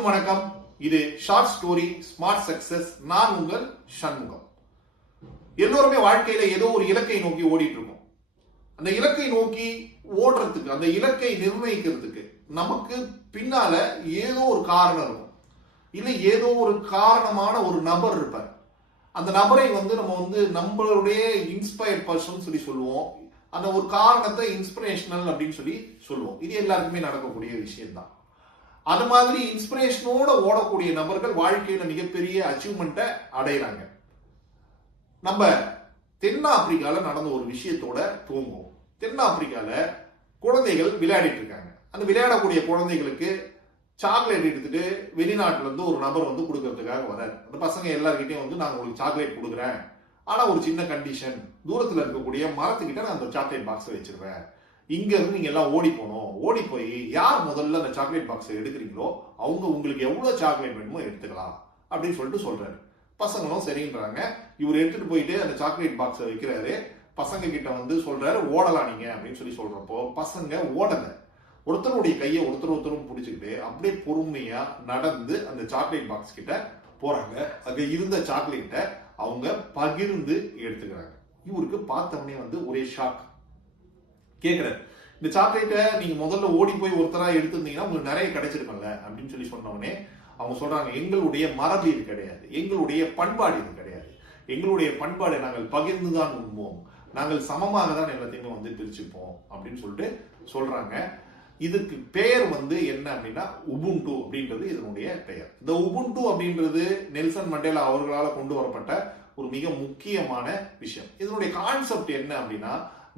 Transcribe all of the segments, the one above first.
அனைவருக்கும் வணக்கம். இது ஷார்ட் ஸ்டோரி ஸ்மார்ட் சக்சஸ். நான் உங்கள் சண்முகம். எல்லோருமே வாழ்க்கையில ஏதோ ஒரு இலக்கை நோக்கி ஓடிட்டு இருக்கோம். அந்த இலக்கை நோக்கி ஓடுறதுக்கு, அந்த இலக்கை நிர்ணயிக்கிறதுக்கு நமக்கு பின்னால ஏதோ ஒரு காரணம் இருக்கும். இல்லை ஏதோ ஒரு காரணமான ஒரு நபர் இருப்பார். அந்த நபரை நம்ம நம்மளுடைய இன்ஸ்பயர்ட் பர்சன் சொல்லி சொல்லுவோம். அந்த ஒரு காரணத்தை இன்ஸ்பிரேஷனல் அப்படின்னு சொல்லி சொல்லுவோம். இது எல்லாருக்குமே நடக்கக்கூடிய விஷயம் தான். அது மாதிரி இன்ஸ்பிரேஷனோட ஓடக்கூடிய நபர்கள் வாழ்க்கையில மிகப்பெரிய அச்சீவ்மெண்ட்டை அடைகிறாங்க. நம்ம தென்னாப்பிரிக்கால நடந்த ஒரு விஷயத்தோட துவங்குவோம். தென்னாப்பிரிக்கால குழந்தைகள் விளையாடிட்டு இருக்காங்க. அந்த விளையாடக்கூடிய குழந்தைகளுக்கு சாக்லேட் எடுத்துட்டு வெளிநாட்டுல இருந்து ஒரு நபர் கொடுக்கறதுக்காக வராரு. அந்த பசங்க எல்லார்கிட்டையும் நான் உங்களுக்கு சாக்லேட் கொடுக்குறேன், ஆனா ஒரு சின்ன கண்டிஷன், தூரத்துல இருக்கக்கூடிய மரத்துக்கிட்ட நான் அந்த சாக்லேட் பாக்ஸ் வச்சிருவேன், இங்க இருந்து நீங்க எல்லாம் ஓடி போனோம், ஓடி போய் யார் முதல்ல அந்த சாக்லேட் பாக்ஸ் எடுக்கிறீங்களோ அவங்க உங்களுக்கு எவ்வளவு சாக்லேட் வேணுமோ எடுத்துக்கலாம் அப்படின்னு சொல்றாரு. பசங்களும் சரின்றாங்க. இவர் எடுத்துட்டு போயிட்டு அந்த சாக்லேட் பாக்ஸை வைக்கிறாரு. பசங்க கிட்ட சொல்றாரு ஓடலாம் நீங்க அப்படின்னு சொல்றப்போ பசங்க ஓடல. ஒருத்தருடைய கையை ஒருத்தரும் பிடிச்சுக்கிட்டு அப்படியே பொறுமையா நடந்து அந்த சாக்லேட் பாக்ஸ் கிட்ட போறாங்க. அங்க இருந்த சாக்லேட்டை அவங்க பகிர்ந்து எடுத்துக்கிறாங்க. இவருக்கு பார்த்தவனே ஒரே ஷாக். கேட்கிறாரு, இந்த சாக்லேட்டை நீங்க முதல்ல ஓடி போய் ஒருத்தரா எடுத்திருந்தீங்கன்னா உங்களுக்கு நிறைய கிடைச்சிருக்கல அப்படின்னு சொன்னவனே அவங்க சொல்றாங்க, எங்களுடைய மரபு இது கிடையாது, எங்களுடைய பண்பாடு இது கிடையாது, எங்களுடைய பண்பாடை நாங்கள் பகிர்ந்துதான் உண்போம், நாங்கள் சமமாக தான் எல்லாத்தையுமே பிரிச்சுப்போம் அப்படின்னு சொல்றாங்க. இதுக்கு பெயர் என்ன அப்படின்னா உபுண்டு அப்படின்றது இதனுடைய பெயர். இந்த உபுண்டு அப்படின்றது நெல்சன் மண்டேலா அவர்களால் கொண்டு வரப்பட்ட ஒரு மிக முக்கியமான விஷயம். இதனுடைய கான்செப்ட் என்ன அப்படின்னா,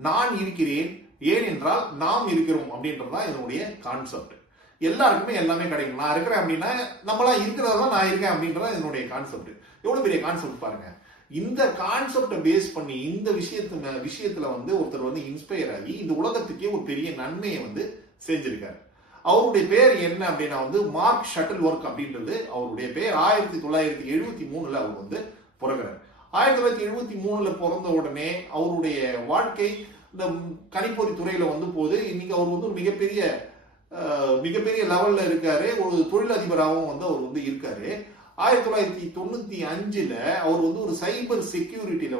நான் இருக்கிறேன் ஏனென்றால் நாம் இருக்கிறோம் அப்படின்றதுதான் இதனுடைய கான்செப்ட். எல்லாருக்குமே எல்லாமே கிடைக்கும். நான் இருக்கிறேன் அப்படின்னா நம்மளா இருக்கிறதா நான் இருக்கேன் அப்படின்றதான் இதனுடைய கான்செப்ட். எவ்வளவு பெரிய கான்செப்ட் பாருங்க. இந்த கான்செப்டை பேஸ் பண்ணி இந்த விஷயத்துல ஒருத்தர் இன்ஸ்பயர் ஆகி இந்த உலகத்துக்கே ஒரு பெரிய நன்மையை செஞ்சிருக்காரு. அவருடைய பேர் என்ன அப்படின்னா மார்க் ஷட்டில் ஒர்க் அப்படின்றது அவருடைய பேர். 1973 அவர் பிறகுறார். 1973 பிறந்த உடனே அவருடைய வாழ்க்கை இந்த கணிப்பொறி துறையில போது இன்னைக்கு அவர் மிகப்பெரிய லெவல்ல இருக்காரு. ஒரு தொழிலதிபராகவும் அவர் இருக்காரு. 1995 அவர் ஒரு சைபர் செக்யூரிட்டியில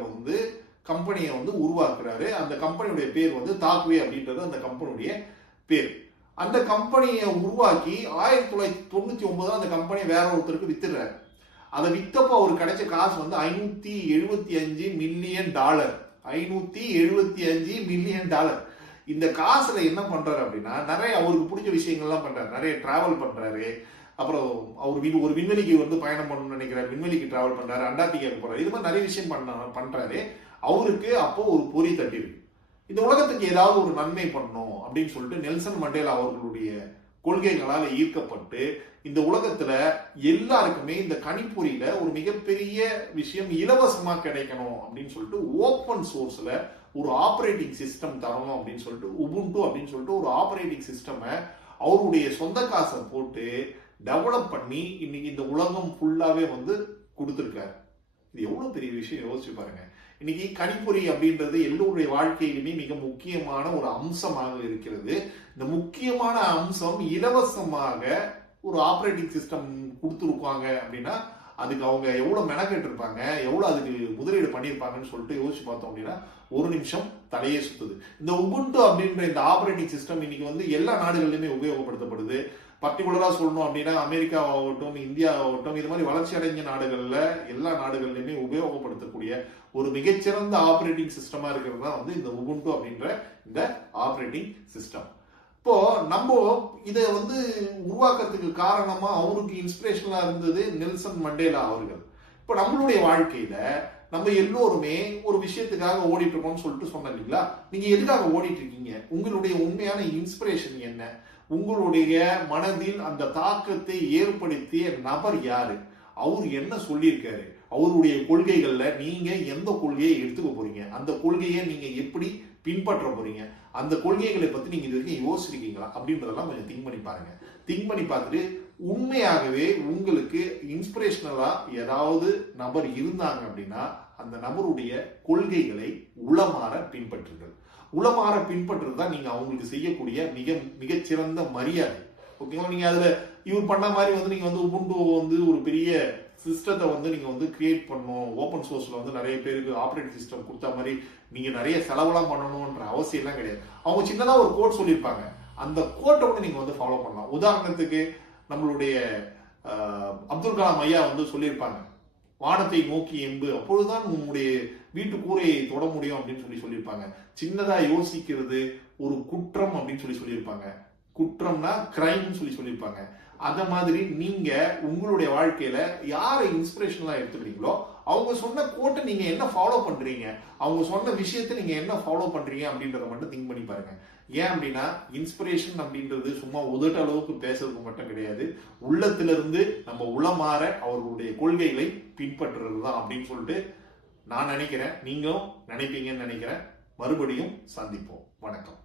கம்பெனியை உருவாக்குறாரு. அந்த கம்பெனியுடைய பேர் தாக்வே அப்படின்றது அந்த கம்பெனியுடைய பேர். அந்த கம்பெனியை உருவாக்கி 1999 அந்த கம்பெனியை வேற ஒருத்தருக்கு வித்துறாரு. அதை வித்தப்போ அவருக்கு கிடைச்ச காசு $575 மில்லியன். $575 மில்லியன். இந்த காசுல என்ன பண்றாரு அப்படின்னா நிறைய அவருக்கு பிடிச்ச விஷயங்கள்லாம் பண்றாரு. நிறைய டிராவல் பண்றாரு. அப்புறம் அவர் ஒரு விண்வெளிக்கு பயணம் பண்ணணும்னு நினைக்கிறார். விண்வெளிக்கு டிராவல் பண்றாரு. அண்டார்டிகாவுக்கு போறாரு. இது மாதிரி நிறைய விஷயம் பண்றாரு. அவருக்கு அப்போ ஒரு பொறி தட்டிருக்கு. இந்த உலகத்துக்கு ஏதாவது ஒரு நன்மை பண்ணணும் அப்படின்னு நெல்சன் மண்டேலா அவர்களுடைய கொள்கைகளால் ஈர்க்கப்பட்டு இந்த உலகத்துல எல்லாருக்குமே இந்த கணிப்பொறியில ஒரு மிகப்பெரிய விஷயம் இலவசமா கிடைக்கணும் அப்படின்னு ஓப்பன் சோர்ஸ்ல ஒரு ஆபரேட்டிங் சிஸ்டம் தரணும் அப்படின்னு உபுண்டு அப்படின்னு ஒரு ஆபரேட்டிங் சிஸ்டம் அவருடைய சொந்த காசை போட்டு டெவலப் பண்ணி இன்னைக்கு இந்த உலகம் ஃபுல்லாவே கொடுத்துருக்காரு. இது எவ்வளவு பெரிய விஷயம் யோசிச்சு பாருங்க. இன்னைக்கு கணிப்பொறி அப்படின்றது எல்லோருடைய வாழ்க்கையிலுமே மிக முக்கியமான ஒரு அம்சமாக இருக்கிறது. இந்த முக்கியமான அம்சம் இலவசமாக ஒரு ஆபரேட்டிங் சிஸ்டம் கொடுத்துருப்பாங்க அப்படின்னா அதுக்கு அவங்க எவ்வளவு மெனக்கெட்டு இருப்பாங்க, எவ்வளவு அதுக்கு முதலீடு பண்ணியிருப்பாங்கன்னு யோசிச்சு பார்த்தோம் அப்படின்னா ஒரு நிமிஷம் தலையே சுத்துது. இந்த உபுண்டு அப்படின்ற இந்த ஆபரேட்டிங் சிஸ்டம் இன்னைக்கு எல்லா நாடுகளிலுமே உபயோகப்படுத்தப்படுது. பர்டிகுலரா சொல்லணும் அப்படின்னா அமெரிக்கா ஆகட்டும், இந்தியா ஆகட்டும், இது மாதிரி வளர்ச்சி அடைஞ்ச நாடுகள்ல எல்லா நாடுகளிலுமே உபயோகப்படுத்தக்கூடிய ஒரு மிகச்சிறந்த ஆபரேட்டிங் சிஸ்டமா இருக்கிறது தான் இந்த உபுண்டு அப்படின்ற இந்த ஆபரேட்டிங் சிஸ்டம். இப்போ நம்ம இதை உருவாக்கத்துக்கு காரணமா அவருக்கு இன்ஸ்பிரேஷனலா இருந்தது நெல்சன் மண்டேலா அவர்கள். இப்போ நம்மளுடைய வாழ்க்கையில நம்ம எல்லோருமே ஒரு விஷயத்துக்காக ஓடிட்டு இருக்கோம்னு சொன்னோம் இல்லைங்களா? நீங்க எதுக்காக ஓடிட்டு இருக்கீங்க? உங்களுடைய உண்மையான இன்ஸ்பிரேஷன் என்ன? உங்களுடைய மனதில் அந்த தாக்கத்தை ஏற்படுத்திய நபர் யாரு? அவர் என்ன சொல்லியிருக்காரு? அவருடைய கொள்கைகள்ல நீங்க எந்த கொள்கையை எடுத்துக்க போறீங்க? அந்த கொள்கையை நீங்க எப்படி பின்பற்ற போறீங்க? அந்த கொள்கைகளை பத்தி நீங்க இது வரைக்கும் யோசிச்சிருக்கீங்களா அப்படின்றதெல்லாம் கொஞ்சம் திங்க் பண்ணி பாருங்க. திங்க் பண்ணி பார்த்துட்டு உண்மையாகவே உங்களுக்கு இன்ஸ்பிரேஷனலா ஏதாவது நபர் இருந்தாங்க அப்படின்னா அந்த நபருடைய கொள்கைகளை உளமாற பின்பற்றுங்கள். உளமாற பின்பற்றுறது தான் நீங்க அவங்களுக்கு செய்யக்கூடிய மிகச்சிறந்த மரியாதை. ஓகேவா? நீங்க அதுல இவர் பண்ண மாதிரி வந்து நீங்க வந்து உபுண்டு வந்து ஒரு பெரிய சிஸ்டத்தை வந்து நீங்க வந்து கிரியேட் பண்ணணும், ஓப்பன் சோர்ஸ்ல வந்து நிறைய பேருக்கு ஆப்ரேட்டிங் சிஸ்டம் கொடுத்த மாதிரி நீங்க நிறைய செலவெல்லாம் பண்ணணும்ன்ற அவசியம் எல்லாம் கிடையாது. அவங்க சின்னதா ஒரு கோட் சொல்லியிருப்பாங்க, அந்த கோட்டை வந்து நீங்க வந்து ஃபாலோ பண்ணலாம். உதாரணத்துக்கு நம்மளுடைய அப்துல் கலாம் ஐயா வந்து சொல்லியிருப்பாங்க, வானத்தை நோக்கி எம்பு அப்பொழுதுதான் உங்களுடைய வீட்டு கூரையை தொட முடியும் அப்படின்னு சொல்லியிருப்பாங்க. சின்னதா யோசிக்கிறது ஒரு குற்றம் அப்படின்னு சொல்லியிருப்பாங்க. குற்றம்னா கிரைம் சொல்லியிருப்பாங்க. அத மாதிரி நீங்க உங்களுடைய வாழ்க்கையில யாரை இன்ஸ்பிரேஷனலா எடுத்துக்கிறீங்களோ அவங்க சொன்ன கோட்டை நீங்க என்ன ஃபாலோ பண்றீங்க, அவங்க சொன்ன விஷயத்தை நீங்க என்ன ஃபாலோ பண்றீங்க அப்படின்றத மட்டும் திங்க் பண்ணி பாருங்க. ஏன் அப்படின்னா இன்ஸ்பிரேஷன் அப்படின்றது சும்மா உதட்ட அளவுக்கு பேசுறது மட்டும் கிடையாது, உள்ளத்திலிருந்து நம்ம உளமாற அவர்களுடைய கொள்கைகளை பின்பற்றுறது தான் அப்படின்னு சொல்லிட்டு நான் நினைக்கிறேன். நீங்களும் நினைப்பீங்கன்னு நினைக்கிறேன். மறுபடியும் சந்திப்போம். வணக்கம்.